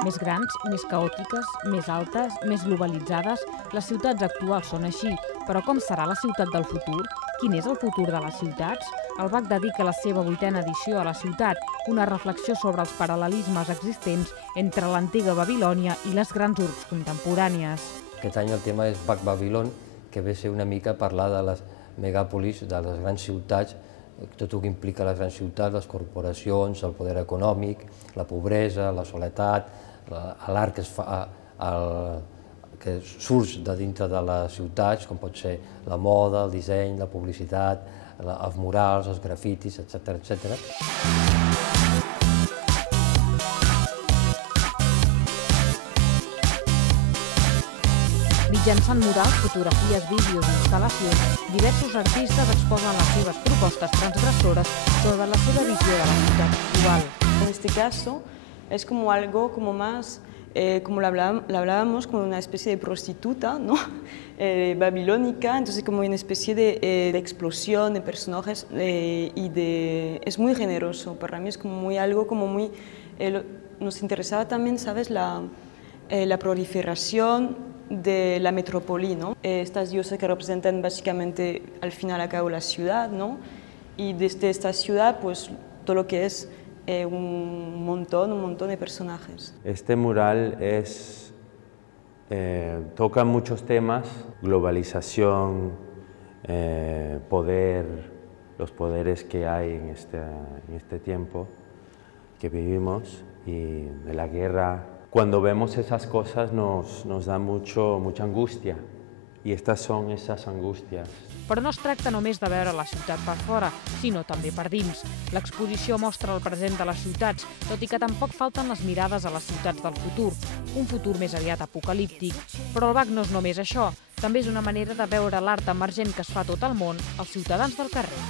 Més grans, més caòtiques, més altes, més globalitzades, les ciutats actuals són així. Però com serà la ciutat del futur? Quin és el futur de les ciutats? El BAC dedica la seva 8a edició a la ciutat, una reflexió sobre els paral·lelismes existents entre l'antiga Babilònia i les grans urbs contemporànies. Aquest any el tema és BAC Babilón, que ve a ser una mica parlar de les megàpolis, de les grans ciutats, tot el que implica les grans ciutats, les corporacions, el poder econòmic, la pobresa, la soledat, l'art que surt de dintre de les ciutats, com pot ser la moda, el disseny, la publicitat, els murals, els grafitis, etc. Mitjançant murals, fotografies, vídeos i instal·lacions, diversos artistes exposen les seves propostes transgressores sobre la seva visió de la ciutat actual. En este caso es como algo como más, como lo hablábamos, como una especie de prostituta, ¿no? Babilónica, entonces como una especie de explosión de personajes es muy generoso. Para mí es como muy algo como muy... nos interesaba también, ¿sabes?, la proliferación de la metrópoli, ¿no? Estas diosas que representan básicamente al final a cabo la ciudad, ¿no? Y desde esta ciudad, pues todo lo que es un montón de personajes. Este mural toca muchos temas: globalización, poder, los poderes que hay en este tiempo que vivimos, y de la guerra. Cuando vemos esas cosas nos da mucha angustia, i estas són esas angustias. Però no es tracta només de veure la ciutat per fora, sinó també per dins. L'exposició mostra el present de les ciutats, tot i que tampoc falten les mirades a les ciutats del futur, un futur més aviat apocalíptic. Però el BAC no és només això, també és una manera de veure l'art emergent que es fa a tot el món, als ciutadans del carrer.